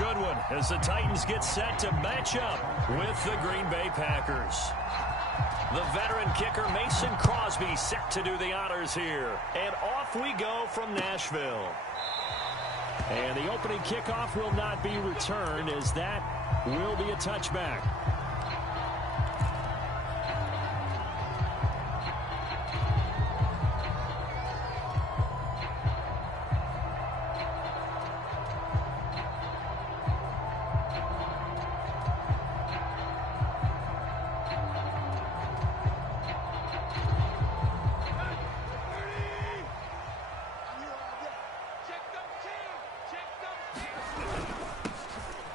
good one as the Titans get set to match up with the Green Bay Packers. The veteran kicker Mason Crosby set to do the honors here. And off we go from Nashville. And the opening kickoff will not be returned as that will be a touchback.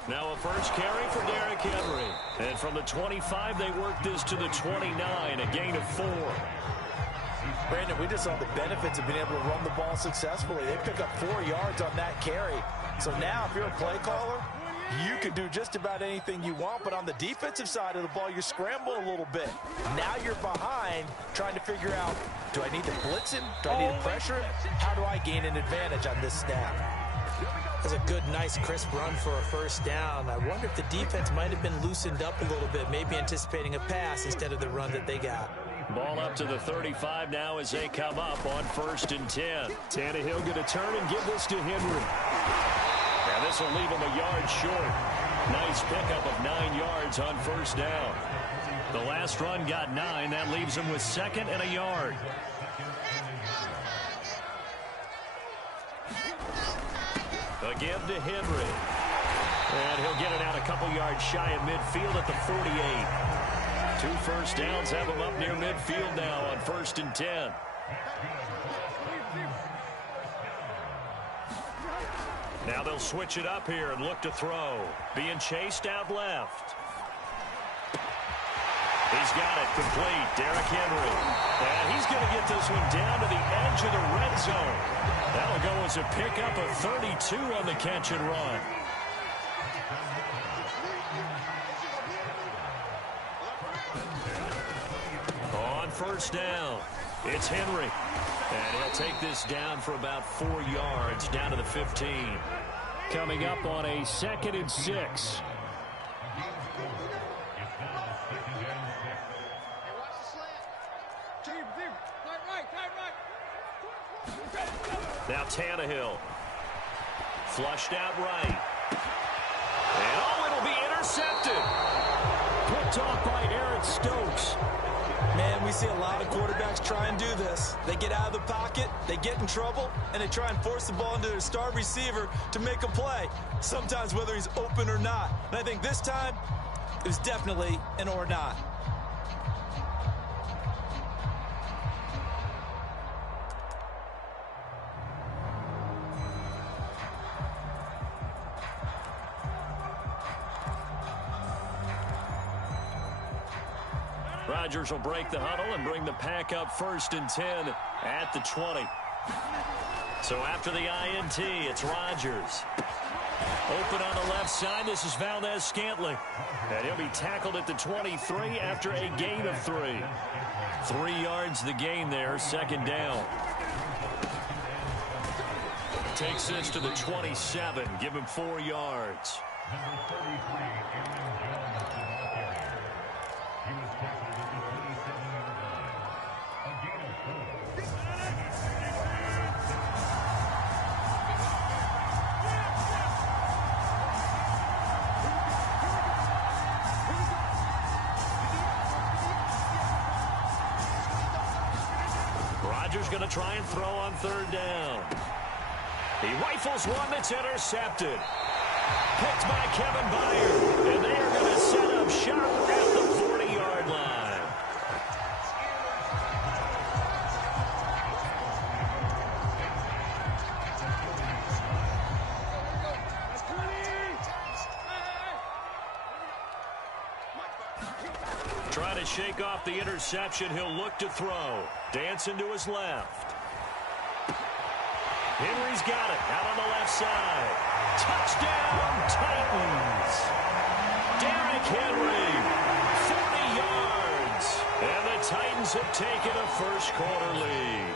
Now a first carry for Derrick Henry. And from the 25, they work this to the 29, a gain of 4. Brandon, we just saw the benefits of being able to run the ball successfully. They pick up 4 yards on that carry. So now if you're a play caller, you can do just about anything you want. But on the defensive side of the ball, you scramble a little bit. Now you're behind trying to figure out, do I need to blitz him? Do I need to pressure him? How do I gain an advantage on this snap? That's a good, nice, crisp run for a first down. I wonder if the defense might have been loosened up a little bit, maybe anticipating a pass instead of the run that they got. Ball up to the 35 now as they come up on 1st and 10. Tannehill going to turn and give this to Henry. Now this will leave him a yard short. Nice pickup of 9 yards on 1st down. The last run got 9. That leaves him with 2nd and a yard. A give to Henry. And he'll get it out a couple yards shy of midfield at the 48. 2 first downs have him up near midfield now on 1st and 10. Now they'll switch it up here and look to throw. Being chased out left. He's got it complete. Derrick Henry. And he's going to get this one down to the edge of the red zone. That'll go as a pickup of 32 on the catch and run. On 1st down, it's Henry. And he'll take this down for about 4 yards down to the 15. Coming up on a 2nd and 6. Now Tannehill. Flushed out right. And oh, it'll be intercepted. Picked off by Eric Stokes. Man, we see a lot of quarterbacks try and do this. They get out of the pocket, they get in trouble, and they try and force the ball into their star receiver to make a play, sometimes whether he's open or not. And I think this time, it was definitely an or not. Rodgers will break the huddle and bring the pack up 1st and 10 at the 20. So after the INT, it's Rodgers. Open on the left side, this is Valdez-Scantling. And he'll be tackled at the 23 after a gain of 3. 3 yards the gain there, 2nd down. Takes this to the 27, give him 4 yards. Rodgers going to try and throw on 3rd down. He rifles one that's intercepted. Picked by Kevin Byard. And they are going to set up shop at the 40-yard line. Trying to shake off the interception. He'll look to throw. Dancing to his left. Henry's got it out on the left side. Touchdown, Titans. Derrick Henry, 40 yards. And the Titans have taken a first quarter lead.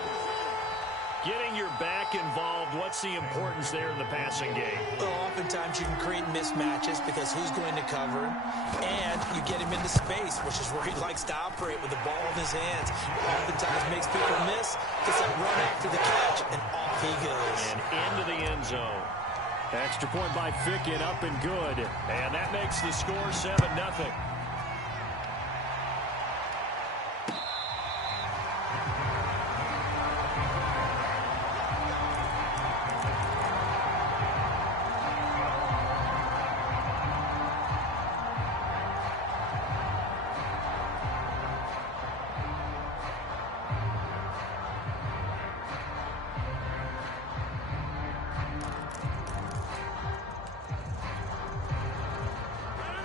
Getting your back involved, what's the importance there in the passing game? Well, oftentimes you can create mismatches because who's going to cover him, and you get him into space, which is where he likes to operate with the ball in his hands. Oftentimes makes people miss, gets that run after the catch, and off he goes. And into the end zone. Extra point by Ficken, up and good. And that makes the score 7-0.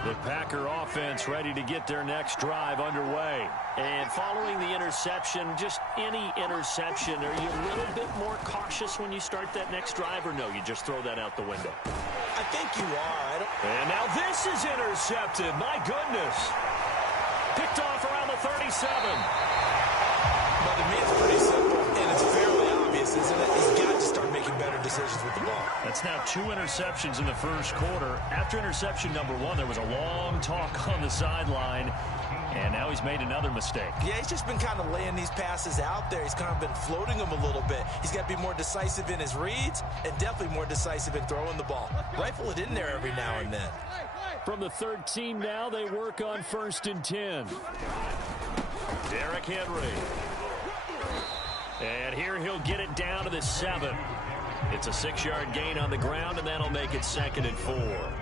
The Packer offense ready to get their next drive underway. And following the interception, just any interception, are you a little bit more cautious when you start that next drive, or no, you just throw that out the window? I think you are. And now this is intercepted. My goodness. Picked off around the 37. But to me, it's pretty simple, and it's fairly obvious, isn't it? He's got to start making better decisions with the ball. That's now 2 interceptions in the first quarter. After interception number 1, there was a long talk on the sideline, and now he's made another mistake. Yeah, he's just been kind of laying these passes out there. He's kind of been floating them a little bit. He's got to be more decisive in his reads and definitely more decisive in throwing the ball. Rifle it in there every now and then. From the 13 now, they work on 1st and 10. Derrick Henry. And here he'll get it down to the 7. It's a 6-yard gain on the ground, and that'll make it 2nd and 4.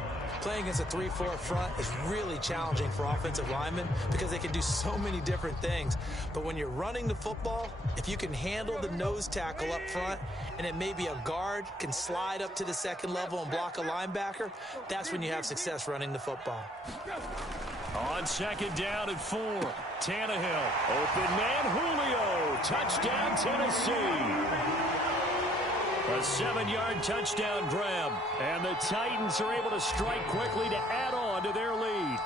Playing against a 3-4 front is really challenging for offensive linemen because they can do so many different things. But when you're running the football, if you can handle the nose tackle up front, and then maybe a guard can slide up to the 2nd level and block a linebacker, that's when you have success running the football. On 2nd down and 4, Tannehill. Open man, Julio. Touchdown, Tennessee. A 7-yard touchdown grab. And the Titans are able to strike quickly to add on to their lead.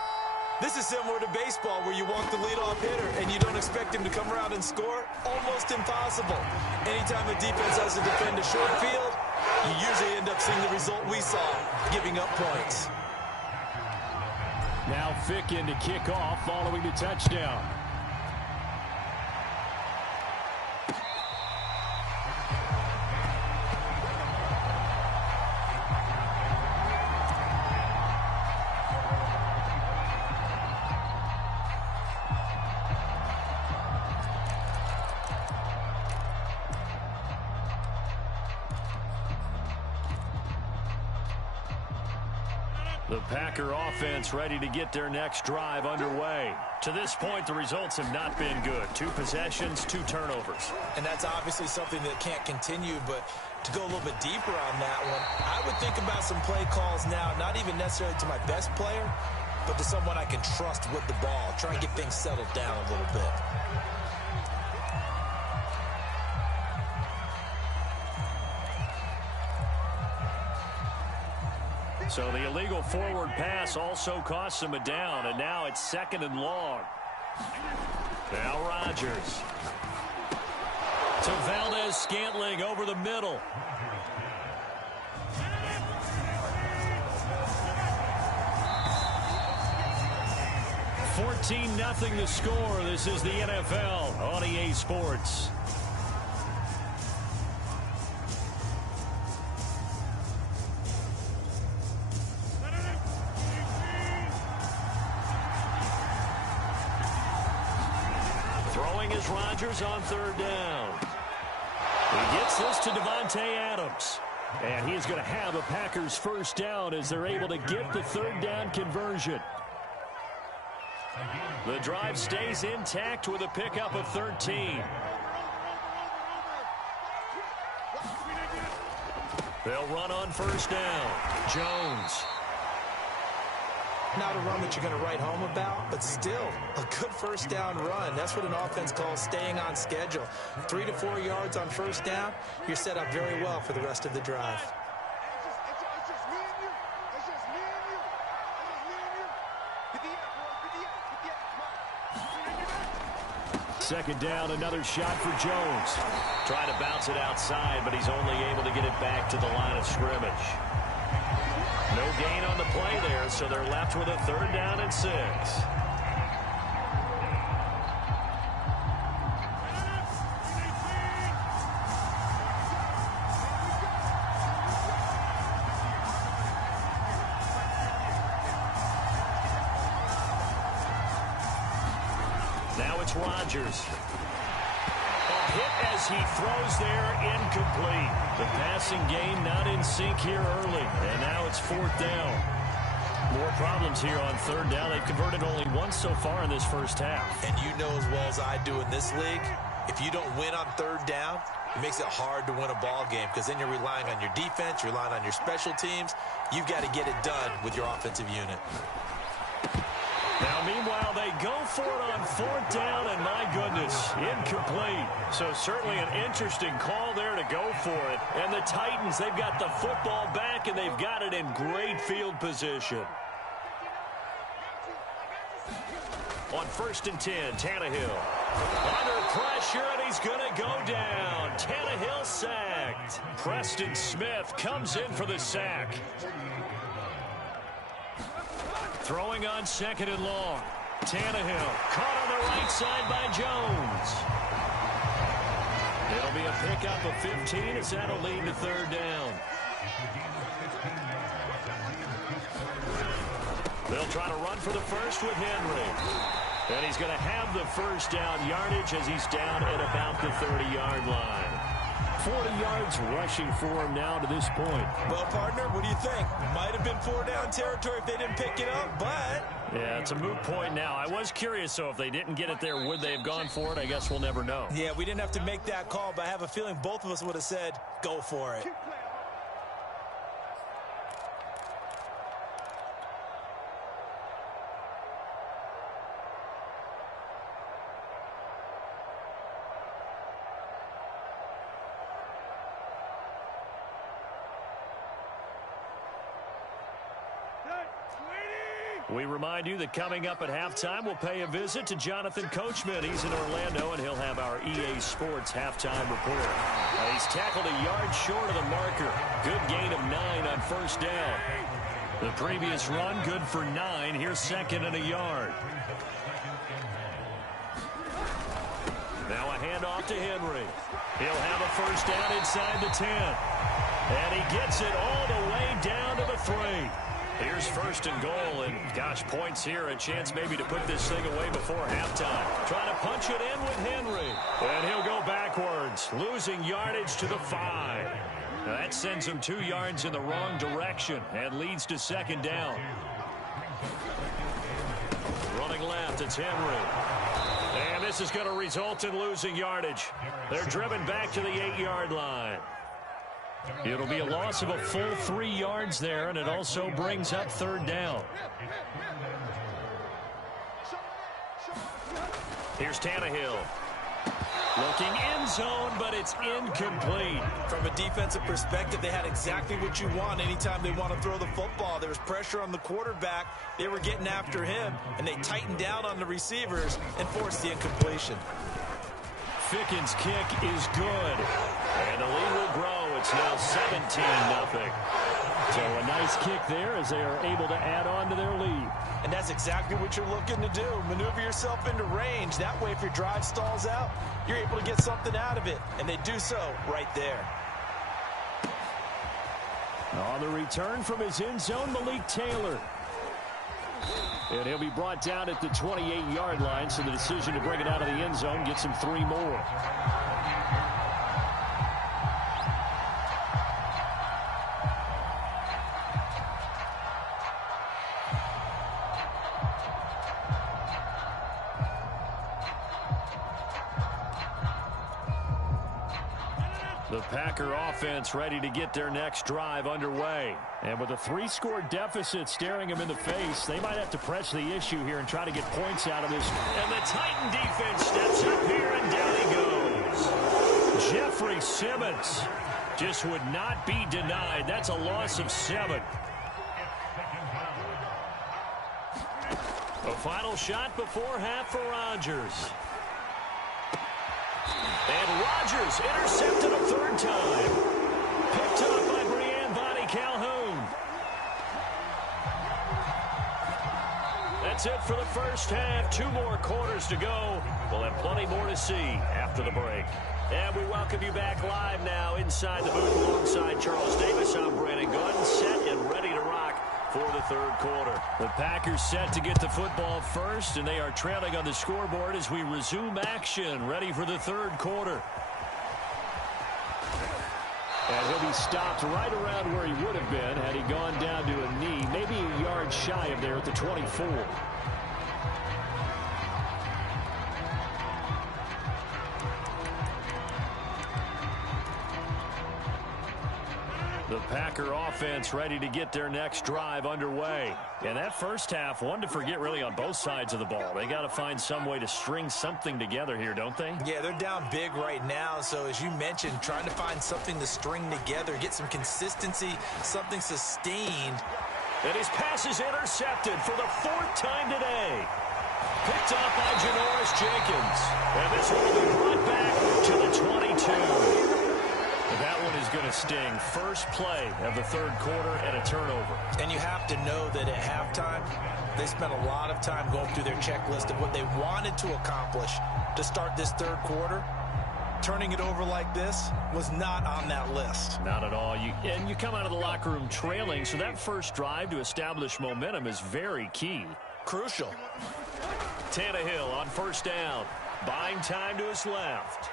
This is similar to baseball where you walk the leadoff hitter and you don't expect him to come around and score. Almost impossible. Anytime a defense has to defend a short field, you usually end up seeing the result we saw, giving up points. Now Ficken to kick off following the touchdown. The Packer offense ready to get their next drive underway. To this point, the results have not been good. 2 possessions, 2 turnovers. And that's obviously something that can't continue, but to go a little bit deeper on that one, I would think about some play calls now, not even necessarily to my best player, but to someone I can trust with the ball. Try and get things settled down a little bit. So the illegal forward pass also costs him a down, and now it's 2nd and long. Now Rodgers. To Valdez-Scantling over the middle. $14-0 the score. This is the NFL on EA Sports. Throwing is Rodgers on 3rd down. He gets this to Devontae Adams. And he's going to have a Packers 1st down as they're able to get the 3rd down conversion. The drive stays intact with a pickup of 13. They'll run on 1st down. Jones. Not a run that you're going to write home about, but still a good 1st down run. That's what an offense calls staying on schedule. 3 to 4 yards on 1st down, you're set up very well for the rest of the drive. Second down, another shot for Jones. Trying to bounce it outside, but he's only able to get it back to the line of scrimmage. No gain on the play there, so they're left with a 3rd down and 6. Now it's Rodgers. A hit as he throws there, incomplete. The passing game not in sync here early, and now it's 4th down. More problems here on 3rd down. They've converted only once so far in this first half. And you know as well as I do in this league, if you don't win on 3rd down, it makes it hard to win a ball game because then you're relying on your defense, you're relying on your special teams. You've got to get it done with your offensive unit. Now, meanwhile, they go for it on 4th down, and my goodness, incomplete. So certainly an interesting call there to go for it. And the Titans, they've got the football back, and they've got it in great field position. On 1st and 10, Tannehill. Under pressure, and he's going to go down. Tannehill sacked. Preston Smith comes in for the sack. Throwing on 2nd and long. Tannehill caught on the right side by Jones. It'll be a pickup of 15 as that'll lead to 3rd down. They'll try to run for the first with Henry. And he's going to have the 1st down yardage as he's down at about the 30-yard line. 40 yards rushing for him now to this point. Well, partner, what do you think? Might have been 4-down territory if they didn't pick it up, but... Yeah, it's a moot point now. I was curious, so if they didn't get it there, would they have gone for it? I guess we'll never know. Yeah, we didn't have to make that call, but I have a feeling both of us would have said, go for it. We remind you that coming up at halftime, we'll pay a visit to Jonathan Coachman. He's in Orlando, and he'll have our EA Sports halftime report. He's tackled a yard short of the marker. Good gain of 9 on 1st down. The previous run, good for 9. Here's 2nd and a yard. Now a handoff to Henry. He'll have a 1st down inside the 10. And he gets it all the way down to the 3. Here's 1st and goal, and gosh, points here, a chance maybe to put this thing away before halftime. Trying to punch it in with Henry. And he'll go backwards, losing yardage to the 5. Now that sends him 2 yards in the wrong direction and leads to 2nd down. Running left, it's Henry. And this is going to result in losing yardage. They're driven back to the 8-yard line. It'll be a loss of a full 3 yards there, and it also brings up 3rd down. Here's Tannehill. Looking end zone, but it's incomplete. From a defensive perspective, they had exactly what you want anytime they want to throw the football. There was pressure on the quarterback. They were getting after him, and they tightened down on the receivers and forced the incompletion. Ficken's kick is good, and the lead will grow. It's now 17-0. So a nice kick there as they are able to add on to their lead. And that's exactly what you're looking to do. Maneuver yourself into range. That way, if your drive stalls out, you're able to get something out of it. And they do so right there. On the return from his end zone, Malik Taylor. And he'll be brought down at the 28-yard line, so the decision to bring it out of the end zone gets him 3 more. The Packer offense ready to get their next drive underway. And with a 3-score deficit staring them in the face, they might have to press the issue here and try to get points out of this. And the Titan defense steps up here, and down he goes. Jeffrey Simmons just would not be denied. That's a loss of 7. A final shot before half for Rodgers. And Rodgers intercepted a third time. Picked up by Brian Calhoun. That's it for the first half. 2 more quarters to go. We'll have plenty more to see after the break. And we welcome you back live now inside the booth alongside Charles Davis. I'm Brandon Gordon, set and ready to rock for the third quarter. The Packers set to get the football first, and they are trailing on the scoreboard as we resume action, ready for the third quarter. And he'll be stopped right around where he would have been had he gone down to a knee, maybe a yard shy of there at the 24. The Packer offense ready to get their next drive underway. And that first half, one to forget really on both sides of the ball. They got to find some way to string something together here, don't they? Yeah, they're down big right now. So as you mentioned, trying to find something to string together, get some consistency, something sustained. And his pass is intercepted for the 4th time today. Picked up by Janoris Jenkins. And this one will be brought back to the 22. That one is going to sting. First play of the third quarter and a turnover. And you have to know that at halftime, they spent a lot of time going through their checklist of what they wanted to accomplish to start this third quarter. Turning it over like this was not on that list. Not at all. And you come out of the locker room trailing, so that first drive to establish momentum is very key. Crucial. Tannehill on first down. Buying time to his left.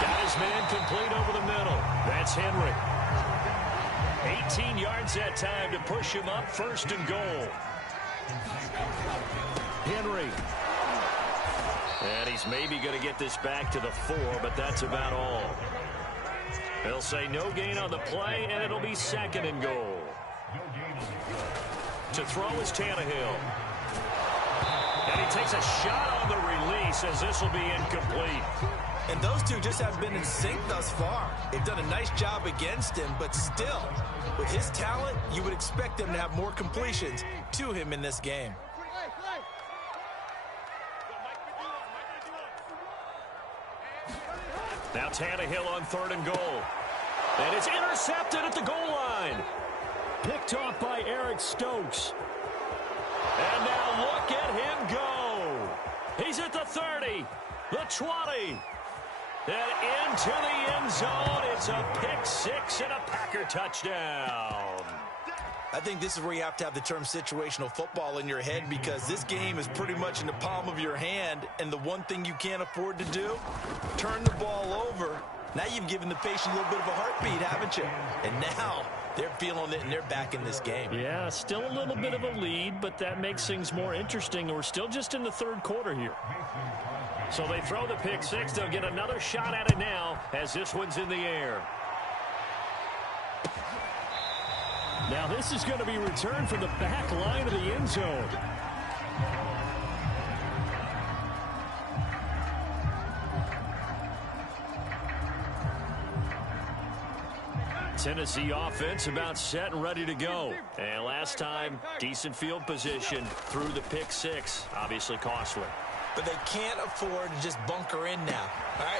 Got his man complete over the middle. That's Henry. 18 yards that time to push him up, 1st and goal. Henry. And he's maybe going to get this back to the 4, but that's about all. They'll say no gain on the play, and it'll be 2nd and goal. To throw is Tannehill. And he takes a shot on the release as this will be incomplete. And those two just have been in sync thus far. They've done a nice job against him, but still, with his talent, you would expect them to have more completions to him in this game. Now Tannehill on 3rd and goal. And it's intercepted at the goal line. Picked off by Eric Stokes. And now look at him go. He's at the 30, the 20. And into the end zone. It's a pick 6 and a Packer touchdown. I think this is where you have to have the term situational football in your head, because this game is pretty much in the palm of your hand, and the one thing you can't afford to do, turn the ball over. Now you've given the patient a little bit of a heartbeat, haven't you? And now they're feeling it, and they're back in this game. Yeah, still a little bit of a lead, but that makes things more interesting. We're still just in the third quarter here. So they throw the pick 6. They'll get another shot at it now as this one's in the air. Now this is going to be returned from the back line of the end zone. Tennessee offense about set and ready to go. And last time, decent field position through the pick 6. Obviously costly. But they can't afford to just bunker in now. All right,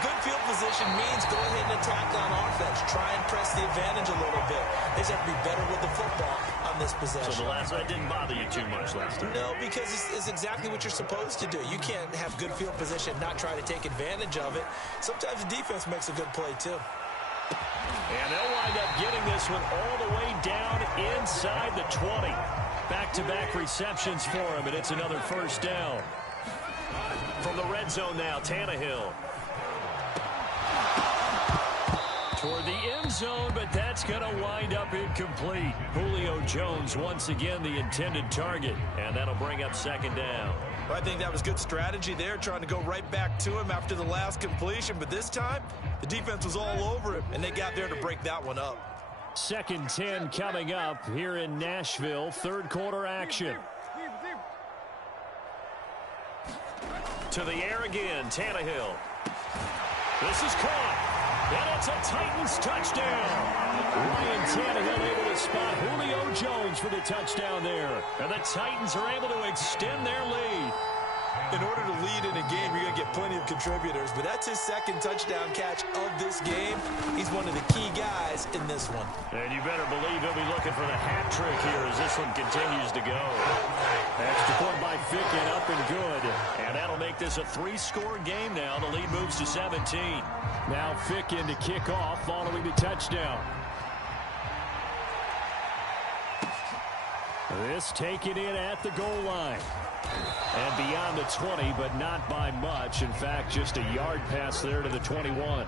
good field position means go ahead and attack on offense. Try and press the advantage a little bit. They just have to be better with the football on this possession. So the last night didn't bother you too much last time? No, because it's exactly what you're supposed to do. You can't have good field position, not try to take advantage of it. Sometimes the defense makes a good play too. And they'll wind up getting this one all the way down inside the 20. Back-to-back receptions for him, and it's another first down. From the red zone now, Tannehill. Toward the end zone, but that's going to wind up incomplete. Julio Jones once again the intended target, and that'll bring up 2nd down. Well, I think that was good strategy there, trying to go right back to him after the last completion. But this time, the defense was all over him, and they got there to break that one up. 2nd and 10 coming up here in Nashville. Third quarter action. To the air again, Tannehill. This is caught. And it's a Titans touchdown. Ryan Tannehill able to spot Julio Jones for the touchdown there. And the Titans are able to extend their lead. In order to lead in a game, you're going to get plenty of contributors, but that's his second touchdown catch of this game. He's one of the key guys in this one. And you better believe he'll be looking for the hat trick here as this one continues to go. Extra point by Ficken, up and good. And that'll make this a 3-score game now. The lead moves to 17. Now Ficken to kick off following the touchdown. This taken in at the goal line. And beyond the 20, but not by much. In fact, just a yard pass there to the 21.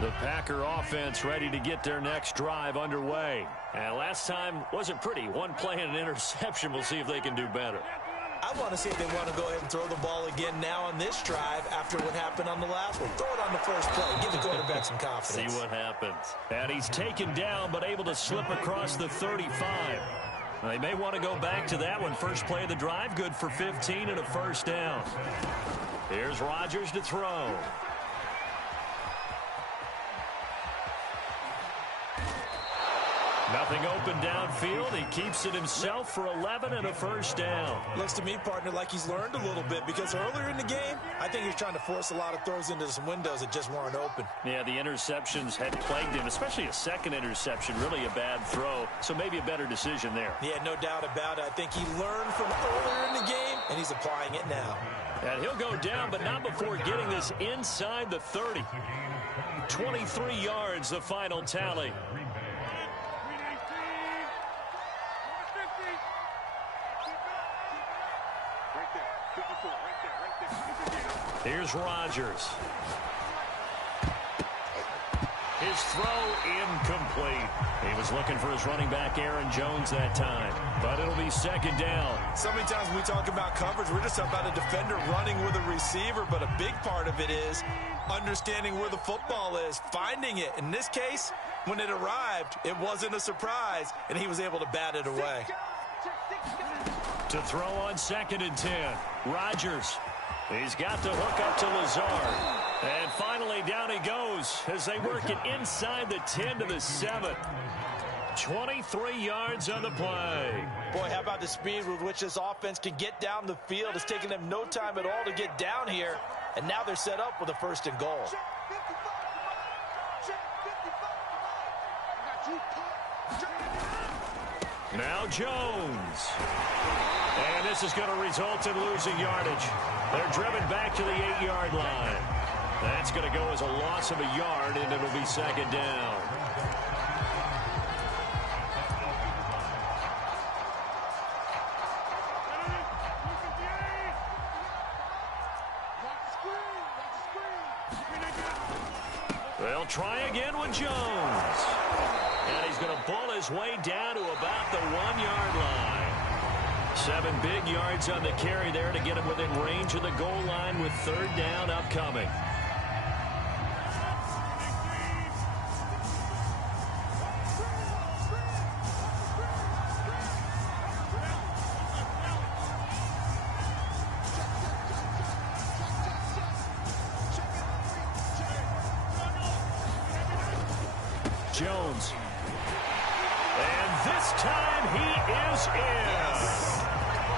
The Packer offense ready to get their next drive underway. And last time wasn't pretty. One play and an interception. We'll see if they can do better. I want to see if they want to go ahead and throw the ball again now on this drive after what happened on the last one. Throw it on the first play. Give the quarterback some confidence. See what happens. And he's taken down but able to slip across the 35. They may want to go back to that one. First play of the drive, good for 15 and a first down. Here's Rodgers to throw. Nothing open downfield. He keeps it himself for 11 and a first down. Looks to me, partner, like he's learned a little bit because earlier in the game, I think he's trying to force a lot of throws into some windows that just weren't open. Yeah, the interceptions had plagued him, especially a second interception. Really a bad throw, so maybe a better decision there. Yeah, no doubt about it. I think he learned from earlier in the game, and he's applying it now. And he'll go down, but not before getting this inside the 30. 23 yards, the final tally. Here's Rodgers. His throw incomplete. He was looking for his running back, Aaron Jones, that time. But it'll be second down. So many times when we talk about coverage, we're just talking about a defender running with a receiver, but a big part of it is understanding where the football is, finding it. In this case, when it arrived, it wasn't a surprise, and he was able to bat it away. To throw on 2nd and 10. Rodgers. He's got the hook up to Lazard. And finally down he goes as they work it inside the 10 to the 7. 23 yards on the play. Boy, how about the speed with which this offense can get down the field? It's taken them no time at all to get down here. And now they're set up with a 1st and goal. Now Jones. And this is going to result in losing yardage. They're driven back to the 8-yard line. That's going to go as a loss of a yard, and it'll be second down. They'll try again with Jones. And he's going to bull his way down to about the 1-yard line. 7 big yards on the carry there to get him within range of the goal line with 3rd down upcoming. Jones. And this time he is in.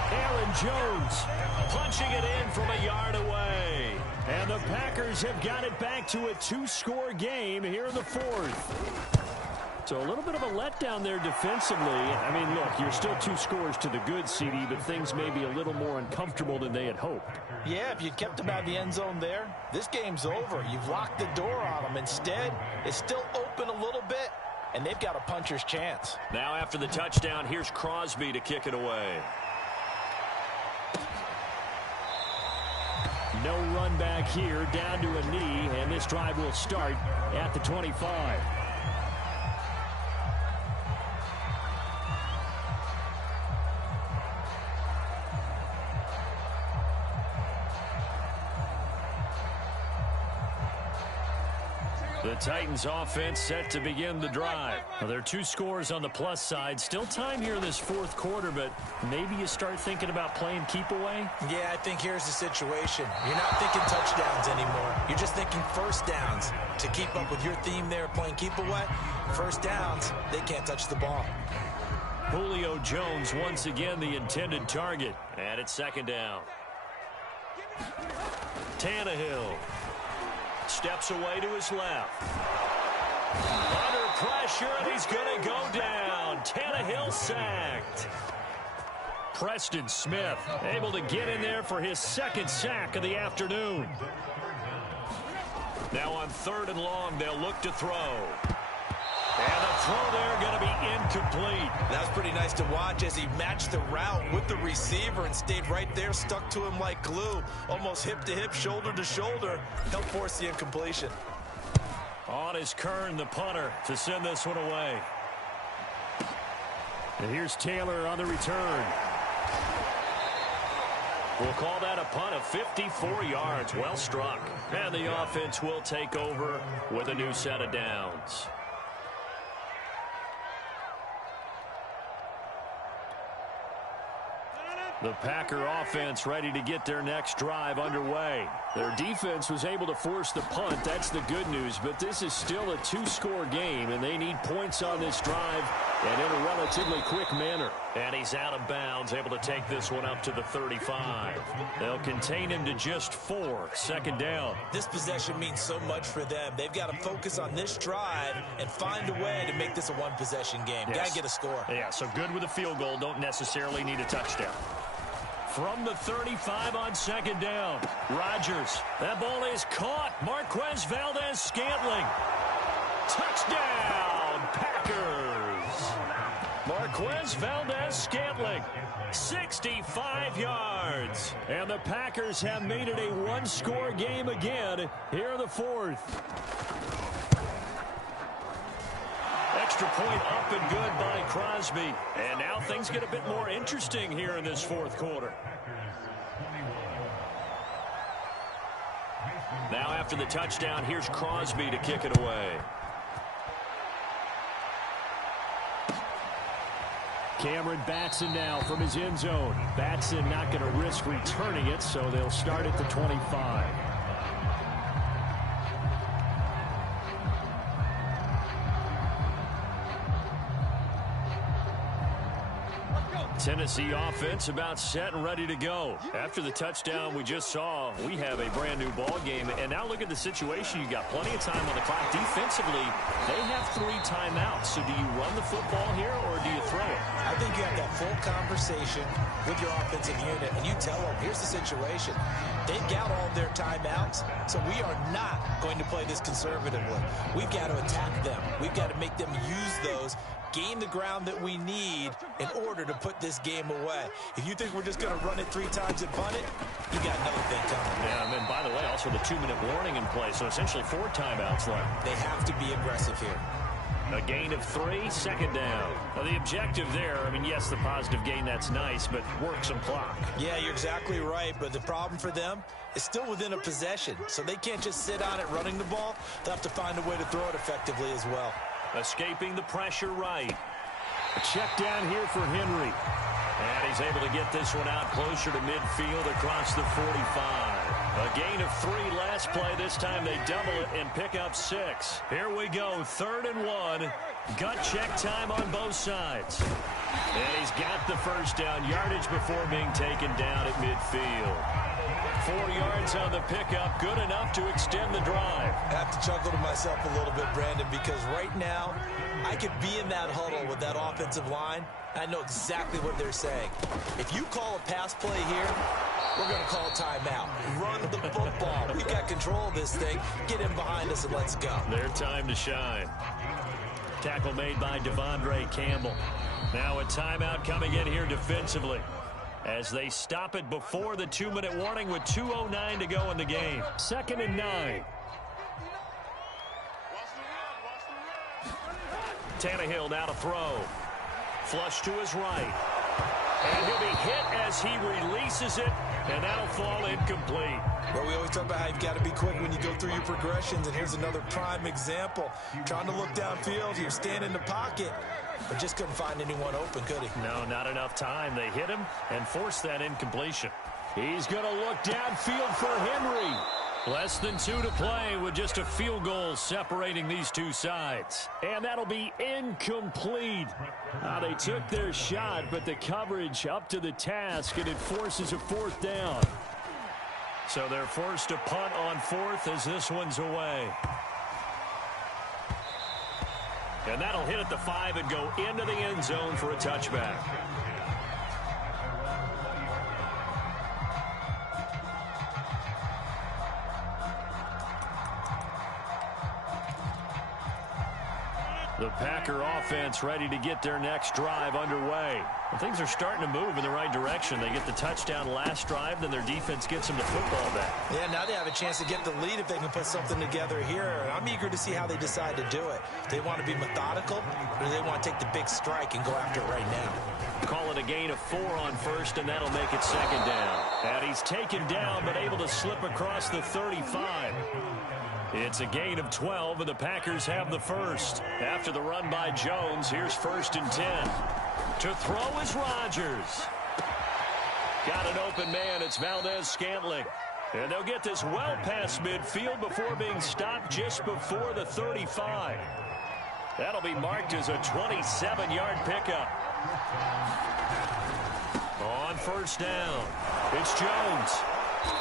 Aaron Jones punching it in from a yard away. And the Packers have got it back to a 2-score game here in the 4th. So a little bit of a letdown there defensively. I mean, look, you're still 2 scores to the good, CD, but things may be a little more uncomfortable than they had hoped. Yeah, if you kept them out of the end zone there, this game's over. You've locked the door on them. Instead, it's still open a little bit, and they've got a puncher's chance. Now after the touchdown, here's Crosby to kick it away. No run back here, down to a knee, and this drive will start at the 25. The Titans offense set to begin the drive. Well, there are 2 scores on the plus side. Still time here in this 4th quarter, but maybe you start thinking about playing keep away? Yeah, I think here's the situation. You're not thinking touchdowns anymore. You're just thinking first downs. To keep up with your theme there, playing keep away, first downs, they can't touch the ball. Julio Jones once again the intended target. And it's second down. Tannehill steps away to his left. Under pressure, and he's going to go down. Tannehill sacked. Preston Smith able to get in there for his second sack of the afternoon. Now on 3rd and long, they'll look to throw. And the throw there going to be incomplete. That's pretty nice to watch as he matched the route with the receiver and stayed right there, stuck to him like glue, almost hip to hip, shoulder to shoulder, helped force the incompletion. On is Kern, the punter, to send this one away. And here's Taylor on the return. We'll call that a punt of 54 yards. Well struck. And the offense will take over with a new set of downs. The Packer offense ready to get their next drive underway. Their defense was able to force the punt. That's the good news. But this is still a 2-score game, and they need points on this drive and in a relatively quick manner. And he's out of bounds, able to take this one up to the 35. They'll contain him to just 4. Second down. This possession means so much for them. They've got to focus on this drive and find a way to make this a one-possession game. Yes. Got to get a score. Yeah, so good with a field goal. Don't necessarily need a touchdown. From the 35 on second down, Rodgers. That ball is caught. Marquez Valdez-Scantling. Touchdown, Packers. Marquez Valdez-Scantling, 65 yards. And the Packers have made it a 1-score game again here in the 4th. Extra point up and good by Crosby. And now things get a bit more interesting here in this 4th quarter. Now after the touchdown, here's Crosby to kick it away. Cameron Batson now from his end zone. Batson not going to risk returning it, so they'll start at the 25. Tennessee offense about set and ready to go. After the touchdown we just saw, we have a brand new ball game. And now look at the situation. You got plenty of time on the clock. Defensively, they have 3 timeouts. So do you run the football here or do you throw it? I think you have that full conversation with your offensive unit, and you tell them, here's the situation. They've got all their timeouts, so we are not going to play this conservatively. We've got to attack them. We've got to make them use those, gain the ground that we need in order to put this game away. If you think we're just going to run it 3 times and punt it, you got another thing coming. Yeah, and then, by the way, also the 2-minute warning in play, so essentially 4 timeouts left. They have to be aggressive here. A gain of 3, second down. Now, the objective there, I mean, yes, the positive gain, that's nice, but work some clock. Yeah, you're exactly right, but the problem for them is still within a possession, so they can't just sit on it running the ball. They'll have to find a way to throw it effectively as well. Escaping the pressure right. A check down here for Henry. And he's able to get this one out closer to midfield across the 45. A gain of 3 last play. This time they double it and pick up 6. Here we go, 3rd and 1. Gut check time on both sides. And he's got the first down. Yardage before being taken down at midfield. 4 yards on the pickup. Good enough to extend the drive. I have to chuckle to myself a little bit, Brandon, because right now I could be in that huddle with that offensive line. I know exactly what they're saying. If you call a pass play here, we're going to call timeout. Run the football. We've got control of this thing. Get in behind us and let's go. Their time to shine. Tackle made by Devondre Campbell. Now a timeout coming in here defensively as they stop it before the 2-minute warning with 2:09 to go in the game. 2nd and 9. Tannehill now to throw. Flush to his right. And he'll be hit as he releases it, and that'll fall incomplete. Well, we always talk about how you've got to be quick when you go through your progressions, and here's another prime example. Trying to look downfield, he was standing in the pocket, but just couldn't find anyone open, could he? No, not enough time. They hit him and forced that incompletion. He's going to look downfield for Henry. Less than 2 to play with just a field goal separating these two sides. And that'll be incomplete. They took their shot, but the coverage up to the task, and it forces a 4th down. So they're forced to punt on 4th as this one's away. And that'll hit at the 5 and go into the end zone for a touchback. The Packer offense ready to get their next drive underway. Well, things are starting to move in the right direction. They get the touchdown last drive, then their defense gets them the football back. Yeah, now they have a chance to get the lead if they can put something together here. I'm eager to see how they decide to do it. They want to be methodical, or do they want to take the big strike and go after it right now? Call it a gain of 4 on 1st, and that'll make it 2nd down. And he's taken down, but able to slip across the 35. It's a gain of 12, and the Packers have the first. After the run by Jones, here's 1st and 10. To throw is Rodgers. Got an open man. It's Valdez-Scantling. And they'll get this well past midfield before being stopped just before the 35. That'll be marked as a 27-yard pickup. On 1st down, it's Jones.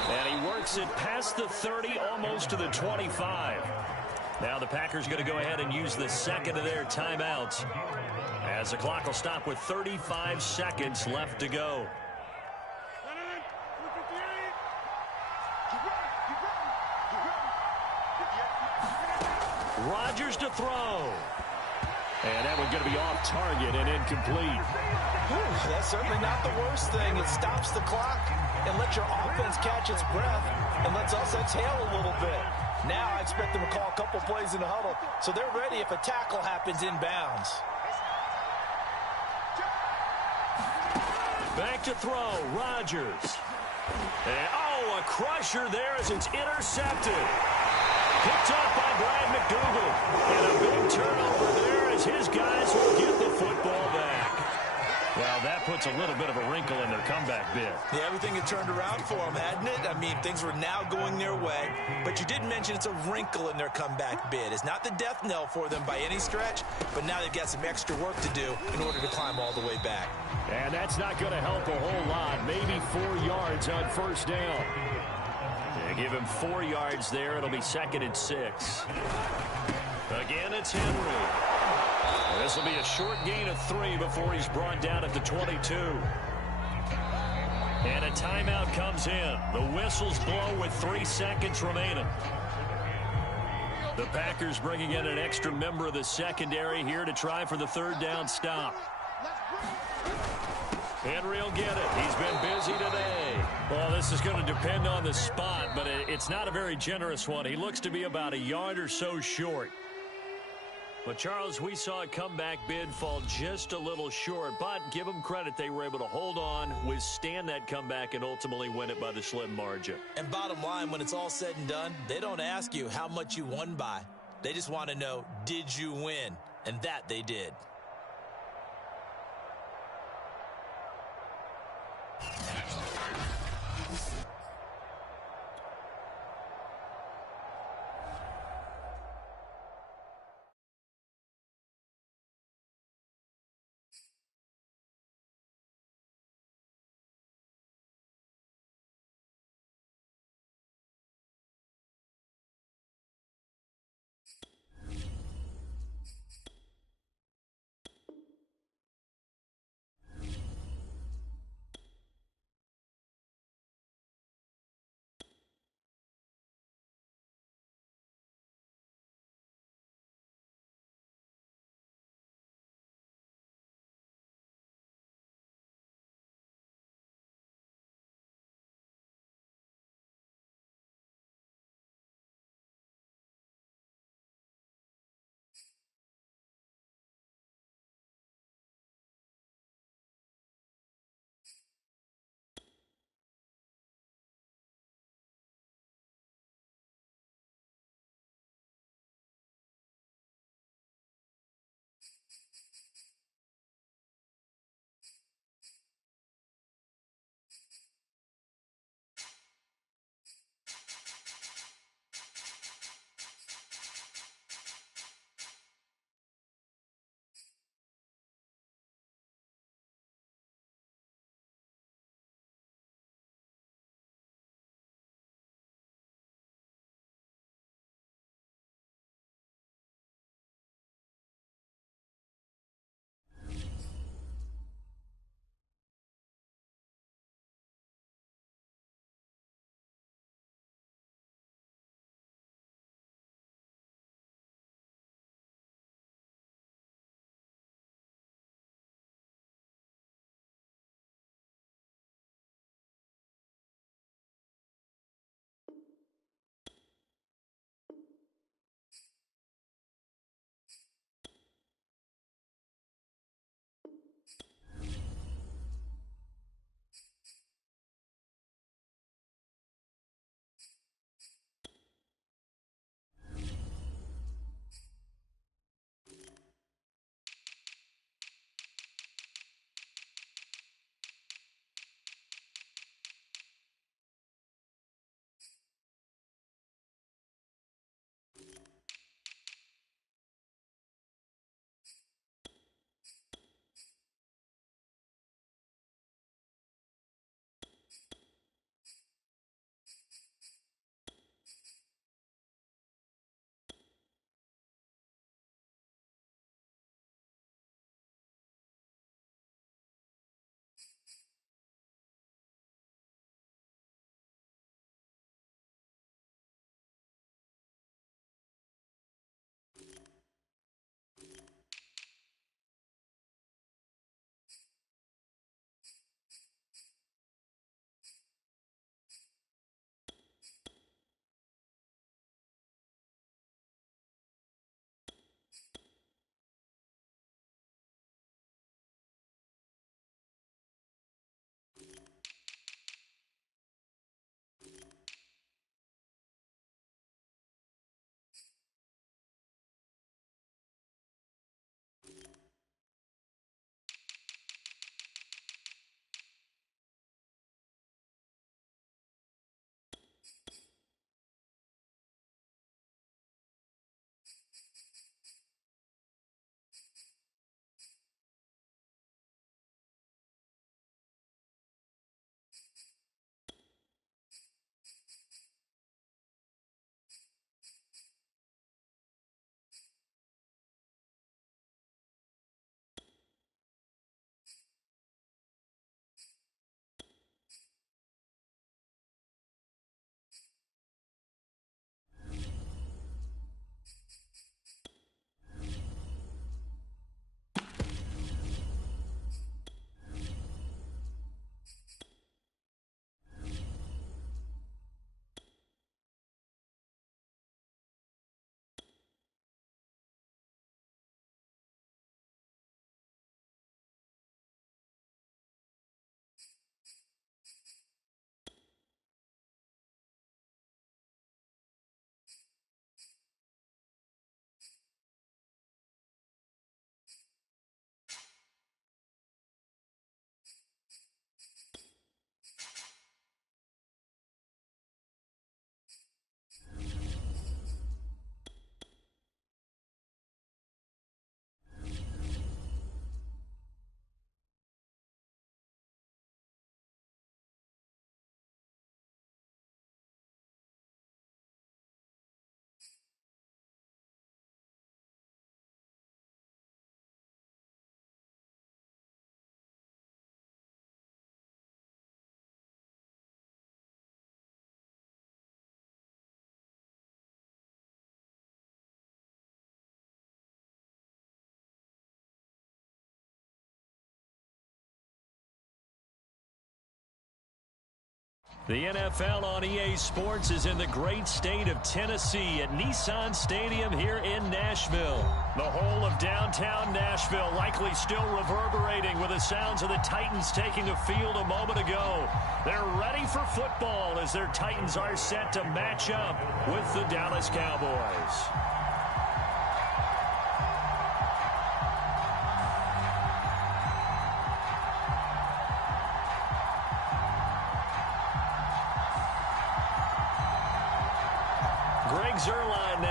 And he works it past the 30, almost to the 25. Now the Packers going to go ahead and use the second of their timeouts, as the clock will stop with 35 seconds left to go. Rodgers to throw. And that one's going to be off target and incomplete. That's certainly not the worst thing. It stops the clock and lets your offense catch its breath and lets us exhale a little bit. Now I expect them to call a couple plays in the huddle, so they're ready if a tackle happens inbounds. Back to throw, Rodgers. And, a crusher there as it's intercepted. Picked up by Brad McDougal. And a big turnover there as his guys will get the football back. Well, that puts a little bit of a wrinkle in their comeback bid. Yeah, everything had turned around for them, hadn't it? I mean, things were now going their way. But you did mention it's a wrinkle in their comeback bid. It's not the death knell for them by any stretch, but now they've got some extra work to do in order to climb all the way back. And that's not going to help a whole lot. Maybe 4 yards on 1st down. They give him 4 yards there. It'll be 2nd and 6. Again, it's Henry. This will be a short gain of 3 before he's brought down at the 22. And a timeout comes in. The whistles blow with 3 seconds remaining. The Packers bringing in an extra member of the secondary here to try for the 3rd down stop. Henry will get it. He's been busy today. Well, this is going to depend on the spot, but it's not a very generous one. He looks to be about a yard or so short. But, Charles, we saw a comeback bid fall just a little short, but give them credit. They were able to hold on, withstand that comeback, and ultimately win it by the slim margin. And bottom line, when it's all said and done, they don't ask you how much you won by. They just want to know, did you win? And that they did. The NFL on EA Sports is in the great state of Tennessee at Nissan Stadium here in Nashville. The whole of downtown Nashville likely still reverberating with the sounds of the Titans taking the field a moment ago. They're ready for football as their Titans are set to match up with the Dallas Cowboys. Greg Zuerlein